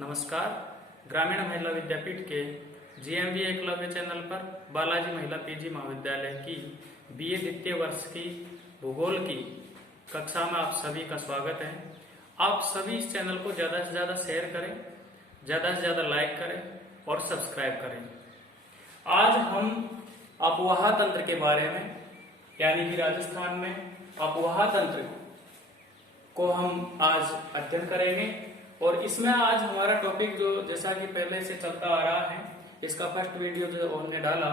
नमस्कार। ग्रामीण महिला विद्यापीठ के जीएमवी एकलव्य चैनल पर बालाजी महिला पीजी महाविद्यालय की बीए द्वितीय वर्ष की भूगोल की कक्षा में आप सभी का स्वागत है। आप सभी इस चैनल को ज़्यादा से ज़्यादा शेयर करें, ज़्यादा से ज़्यादा लाइक करें और सब्सक्राइब करें। आज हम अपवाह तंत्र के बारे में, यानी कि राजस्थान में अपवाह तंत्र को हम आज अध्ययन करेंगे। और इसमें आज हमारा टॉपिक जो जैसा कि पहले से चलता आ रहा है, इसका फर्स्ट वीडियो जो हमने डाला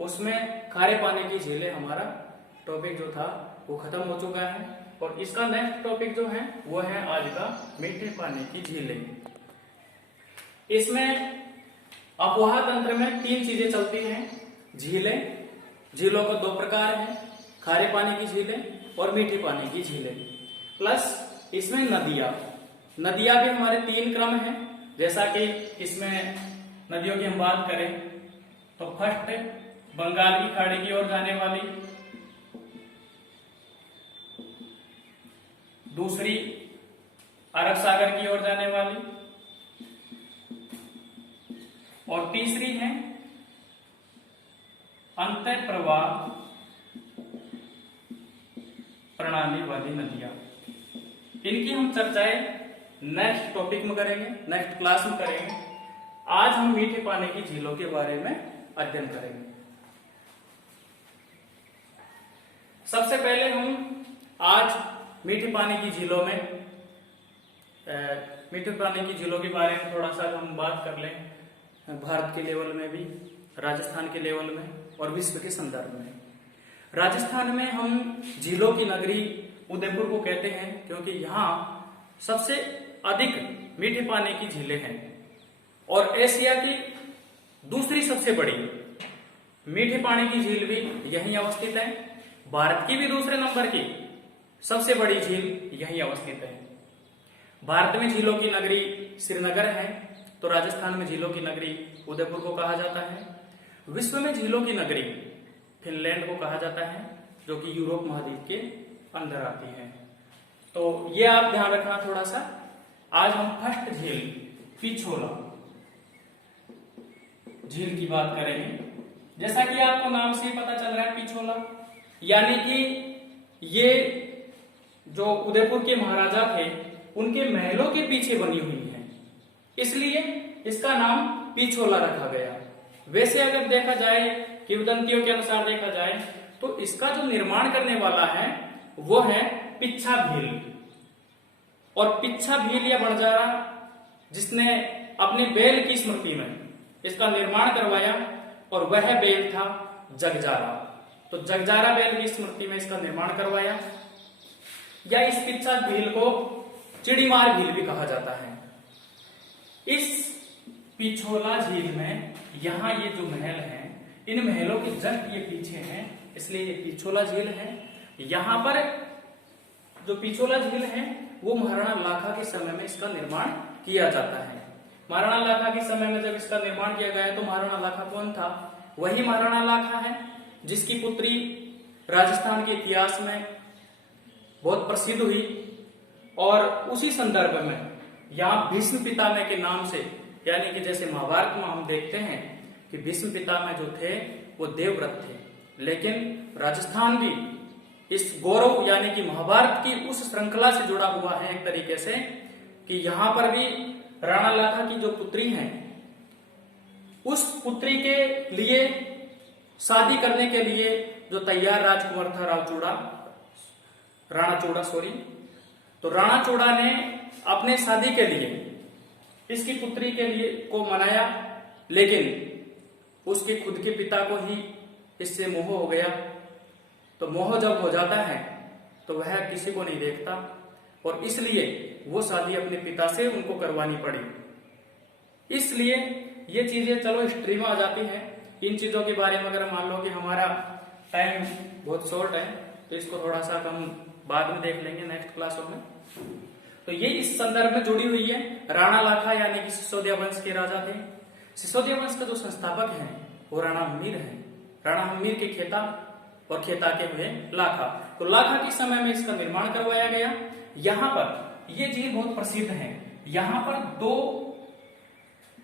उसमें खारे पानी की झीलें हमारा टॉपिक जो था वो खत्म हो चुका है। और इसका नेक्स्ट टॉपिक जो है वो है आज का मीठे पानी की झीलें। इसमें अपवाह तंत्र में तीन चीजें चलती हैं। झीलें, झीलों का दो प्रकार हैं, खारे पानी की झीलें और मीठे पानी की झीलें। प्लस इसमें नदियां भी हमारे तीन क्रम हैं। जैसा कि इसमें नदियों की हम बात करें तो फर्स्ट बंगाल की खाड़ी की ओर जाने वाली, दूसरी अरब सागर की ओर जाने वाली और तीसरी है अंतः प्रवाह प्रणाली वाली नदियां। इनकी हम चर्चाएं नेक्स्ट टॉपिक में करेंगे, नेक्स्ट क्लास में करेंगे। आज हम मीठे पानी की झीलों के बारे में अध्ययन करेंगे। सबसे पहले हम आज मीठे पानी की झीलों में मीठे पानी की झीलों के बारे में थोड़ा सा हम बात कर लें, भारत के लेवल में भी, राजस्थान के लेवल में और विश्व के संदर्भ में। राजस्थान में हम झीलों की नगरी उदयपुर को कहते हैं क्योंकि यहाँ सबसे अधिक मीठे पानी की झीलें हैं और एशिया की दूसरी सबसे बड़ी मीठे पानी की झील भी यहीं अवस्थित है। भारत की भी दूसरे नंबर की सबसे बड़ी झील यहीं अवस्थित है। भारत में झीलों की नगरी श्रीनगर है तो राजस्थान में झीलों की नगरी उदयपुर को कहा जाता है। विश्व में झीलों की नगरी फिनलैंड को कहा जाता है जो कि यूरोप महाद्वीप के अंदर आती है। तो ये आप ध्यान रखना थोड़ा सा। आज हम फर्स्ट झील पिछोला झील की बात करेंगे। जैसा कि आपको नाम से पता चल रहा है पिछोला, यानी कि ये जो उदयपुर के महाराजा थे उनके महलों के पीछे बनी हुई है, इसलिए इसका नाम पिछोला रखा गया। वैसे अगर देखा जाए, किंवदंतियों के अनुसार देखा जाए तो इसका जो निर्माण करने वाला है वो है पिच्छा भील। और पिच्छा भील या बंजारा जिसने अपने बैल की स्मृति में इसका निर्माण करवाया और वह बैल था जगजारा। तो जगजारा बैल की स्मृति में इसका निर्माण करवाया, या इस पिच्छा भील को चिड़ीमार भील भी कहा जाता है। इस पिछोला झील में यहाँ ये जो महल हैं, इन महलों के जस्ट ये पीछे हैं, इसलिए ये पिछोला झील है। यहाँ पर जो पिछोला झील है वो महाराणा लाखा के समय में इसका निर्माण किया जाता है। महाराणा लाखा के समय में जब इसका निर्माण किया गया तो महाराणा लाखा कौन था? वही महाराणा लाखा है जिसकी पुत्री राजस्थान के इतिहास में बहुत प्रसिद्ध हुई। और उसी संदर्भ में यहाँ भीष्म पितामह के नाम से, यानी कि जैसे महाभारत में हम देखते हैं कि भीष्म पितामह जो थे वो देवव्रत थे, लेकिन राजस्थान भी इस गौरव यानी कि महाभारत की उस श्रृंखला से जुड़ा हुआ है एक तरीके से, कि यहाँ पर भी राणा लाखा की जो पुत्री हैं उस पुत्री के लिए शादी करने के लिए जो तैयार राजकुमार था राणा चोड़ा, तो राणा चोड़ा ने अपने शादी के लिए इसकी पुत्री के लिए को मनाया, लेकिन उसके खुद के पिता को ही इससे मोह हो गया। तो मोह जब हो जाता है तो वह किसी को नहीं देखता और इसलिए वो शादी अपने पिता से उनको करवानी पड़ी। इसलिए ये चीजें चलो हिस्ट्री में आ जाती हैं। इन चीजों के बारे में अगर मान लो कि हमारा टाइम बहुत शॉर्ट है तो इसको थोड़ा सा हम बाद में देख लेंगे नेक्स्ट क्लासों में। तो ये इस संदर्भ में जुड़ी हुई है। राणा लाखा यानी कि सिसोदिया वंश के राजा थे। सिसोदिया वंश का जो संस्थापक है वो राणा हम्मीर है। राणा हम्मीर के खेता और खेता के हुए लाखा। तो लाखा के समय में इसका निर्माण करवाया गया। यहाँ पर ये झील बहुत प्रसिद्ध है। यहाँ पर दो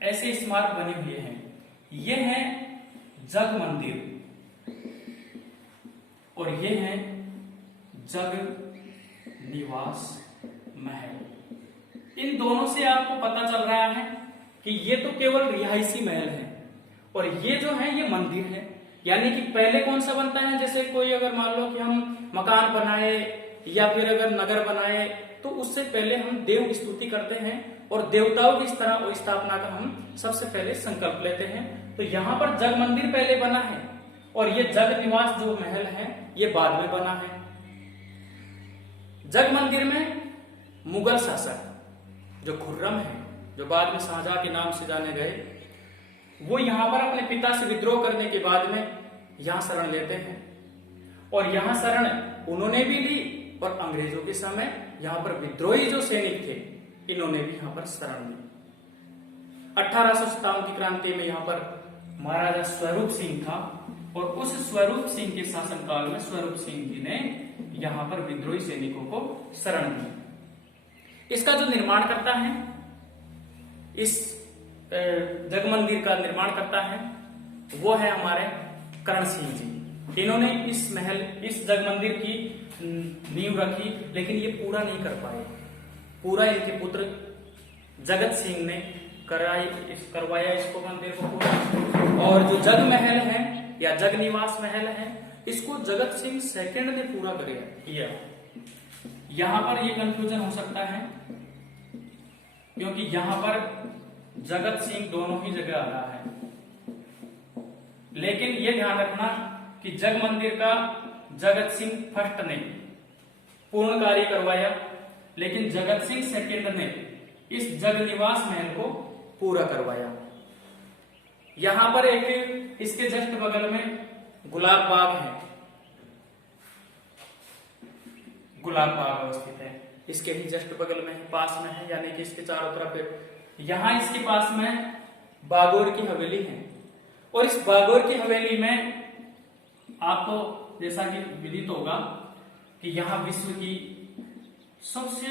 ऐसे स्मारक बने हुए हैं। ये है जग मंदिर और ये है जग निवास महल। इन दोनों से आपको पता चल रहा है कि ये तो केवल रिहायशी महल है और ये जो है ये मंदिर है। यानी कि पहले कौन सा बनता है, जैसे कोई अगर मान लो कि हम मकान बनाए या फिर अगर नगर बनाए तो उससे पहले हम देव स्तुति करते हैं और देवताओं की तरह स्थापना का हम सबसे पहले संकल्प लेते हैं। तो यहाँ पर जग मंदिर पहले बना है और ये जग निवास जो महल है ये बाद में बना है। जग मंदिर में मुगल शासक जो खुर्रम है, जो बाद में शाहजहां के नाम से जाने गए, वो यहाँ पर अपने पिता से विद्रोह करने के बाद में यहाँ शरण लेते हैं और यहाँ शरण उन्होंने भी ली और अंग्रेजों के समय यहाँ पर विद्रोही जो सैनिक थे इन्होंने भी यहाँ पर शरण ली। 1857 की क्रांति में यहाँ पर महाराजा स्वरूप सिंह था और उस स्वरूप सिंह के शासनकाल में स्वरूप सिंह जी ने यहाँ पर विद्रोही सैनिकों को शरण दी। इसका जो निर्माण करता है, इस जग मंदिर का निर्माण करता है, वो है हमारे करण सिंह जी। इन्होंने इस जग मंदिर की नींव रखी, लेकिन ये पूरा नहीं कर पाए। पूरा इनके पुत्र जगत सिंह ने करवाया इसको मंदिर को पूरा। और जो जग महल है या जग निवास महल है, इसको जगत सिंह सेकंड ने पूरा किया। यहां पर ये कंफ्यूजन हो सकता है क्योंकि यहां पर जगत सिंह दोनों ही जगह आ रहा है, लेकिन ये ध्यान रखना कि जग मंदिर का जगत सिंह फर्स्ट ने पूर्ण कार्य करवाया, लेकिन जगत सिंह सेकंड ने इस जग निवास महल को पूरा करवाया। यहां पर एक इसके जस्ट बगल में गुलाब बाग है, गुलाब बाग अवस्थित है, इसके ही जस्ट बगल में पास में है, यानी कि इसके चारों तरफ। यहां इसके पास में बागोर की हवेली है और इस बागोर की हवेली में आपको जैसा कि विदित होगा कि यहां विश्व की सबसे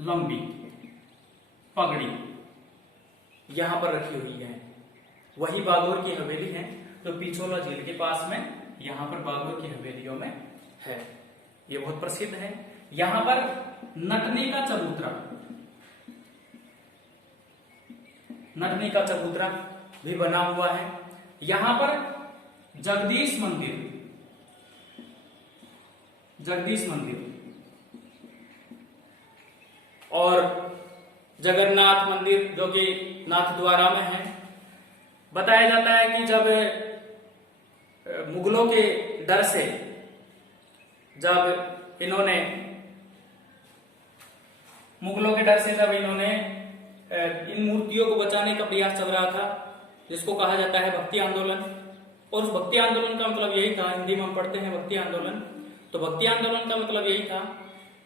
लंबी पगड़ी यहां पर रखी हुई है। वही बागोर की हवेली है जो पिछोला झील के पास में यहां पर बागोर की हवेलियों में है। ये बहुत प्रसिद्ध है। यहां पर नटनी का चबूतरा भी बना हुआ है। यहां पर जगदीश मंदिर और जगन्नाथ मंदिर जो कि नाथद्वारा में है। बताया जाता है कि जब मुगलों के डर से जब इन्होंने इन मूर्तियों को बचाने का प्रयास चल रहा था, जिसको कहा जाता है भक्ति आंदोलन। और उस भक्ति आंदोलन का मतलब यही था, हिंदी में हम पढ़ते हैं भक्ति आंदोलन, तो भक्ति आंदोलन का मतलब यही था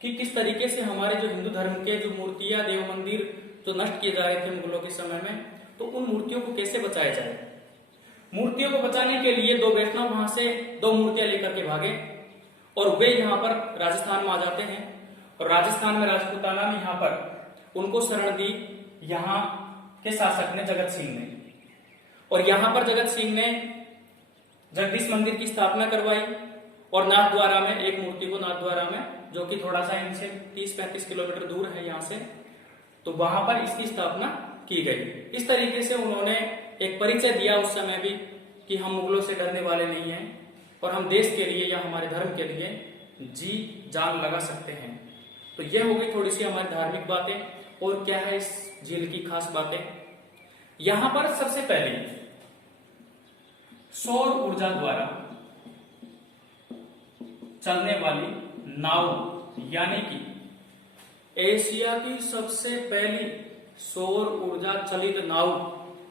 कि किस तरीके से हमारे जो हिंदू धर्म के जो मूर्तियां, देव मंदिर जो नष्ट किए जा रहे थे मुगलों के समय में, तो उन मूर्तियों को कैसे बचाया जाए। मूर्तियों को बचाने के लिए दो वैष्णव वहां से दो मूर्तियां लेकर के भागे और वे यहाँ पर राजस्थान में आ जाते हैं और राजस्थान में राजपूताना में यहाँ पर उनको शरण दी यहाँ के शासक ने, जगत सिंह ने। और यहाँ पर जगत सिंह ने जगदीश मंदिर की स्थापना करवाई और नाथद्वारा में एक मूर्ति को, नाथद्वारा में जो कि थोड़ा सा इनसे 30-35 किलोमीटर दूर है यहाँ से, तो वहां पर इसकी स्थापना की गई। इस तरीके से उन्होंने एक परिचय दिया उस समय भी कि हम मुगलों से डरने वाले नहीं हैं और हम देश के लिए या हमारे धर्म के लिए जी जान लगा सकते हैं। तो यह हो गई थोड़ी सी हमारी धार्मिक बातें। और क्या है इस झील की खास बातें। यहां पर सबसे पहले सौर ऊर्जा द्वारा चलने वाली नाव, यानी कि एशिया की सबसे पहली सौर ऊर्जा चलित नाव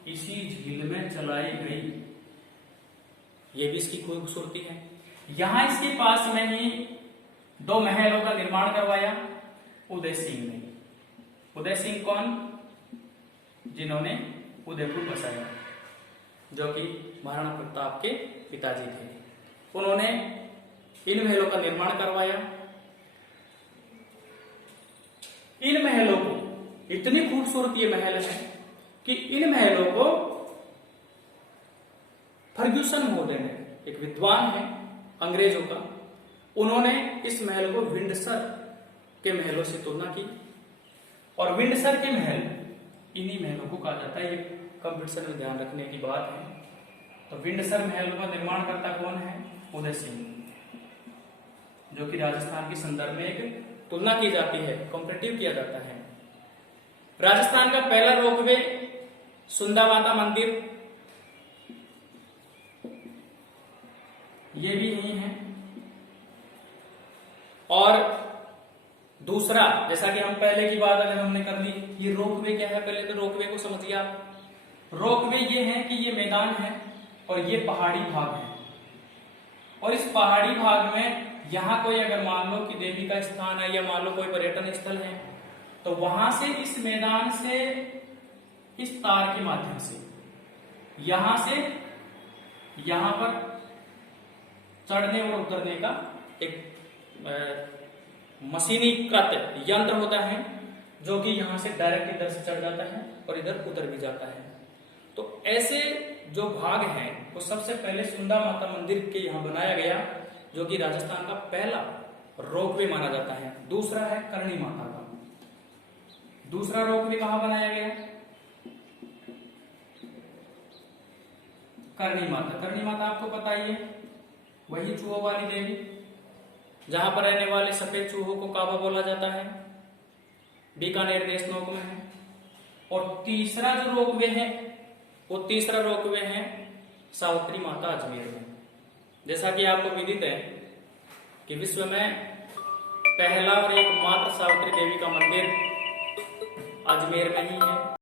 इसी झील में चलाई गई। ये भी इसकी खूबसूरती है। यहां इसके पास में ही दो महलों का निर्माण करवाया उदय सिंह ने। उदय सिंह कौन? जिन्होंने उदयपुर बसाया, जो कि महाराणा प्रताप के पिताजी थे। उन्होंने इन महलों का निर्माण करवाया। इन महलों को इतनी खूबसूरत ये महल है कि इन महलों को फर्ग्यूसन महोदय ने, एक विद्वान है अंग्रेजों का, उन्होंने इस महल को विंडसर के महलों से तुलना की। और विंडसर के महल, इन्हीं महलों को कहा जाता है, ये कंपटीशन में ध्यान रखने की बात है। तो विंडसर महल का निर्माणकर्ता कौन है? उदय सिंह, जो कि राजस्थान के संदर्भ में एक तुलना की जाती है, कंपेरेटिव किया जाता है। राजस्थान का पहला रोपवे सुंदा माता मंदिर, ये भी यही है। और दूसरा, जैसा कि हम पहले की बात अगर हमने कर ली, ये रोपवे क्या है, पहले तो रोपवे को समझिए आप। रोपवे ये है कि ये मैदान है और ये पहाड़ी भाग है, और इस पहाड़ी भाग में यहां कोई अगर मान लो कि देवी का स्थान है या मान लो कोई पर्यटन स्थल है, तो वहां से इस मैदान से इस तार के माध्यम से यहां से यहां पर चढ़ने और उतरने का एक मशीनीकृत यंत्र होता है, जो कि यहां से डायरेक्ट इधर से चढ़ जाता है और इधर उतर भी जाता है। तो ऐसे जो भाग हैं वो सबसे पहले सुंदा माता मंदिर के यहाँ बनाया गया, जो कि राजस्थान का पहला रोपवे माना जाता है। दूसरा है करणी माता का। दूसरा रोपवे कहां बनाया गया? करणी माता। करणी माता आपको पता ही है, वही चूहों वाली देवी, जहां पर रहने वाले सफेद चूहों को काबा बोला जाता है, बीकानेर देशनोक में है। और तीसरा जो रोपवे है, वो तीसरा रोपवे है सावित्री माता अजमेर में। जैसा कि आपको विदित है कि विश्व में पहला और एकमात्र सावित्री देवी का मंदिर अजमेर में ही है।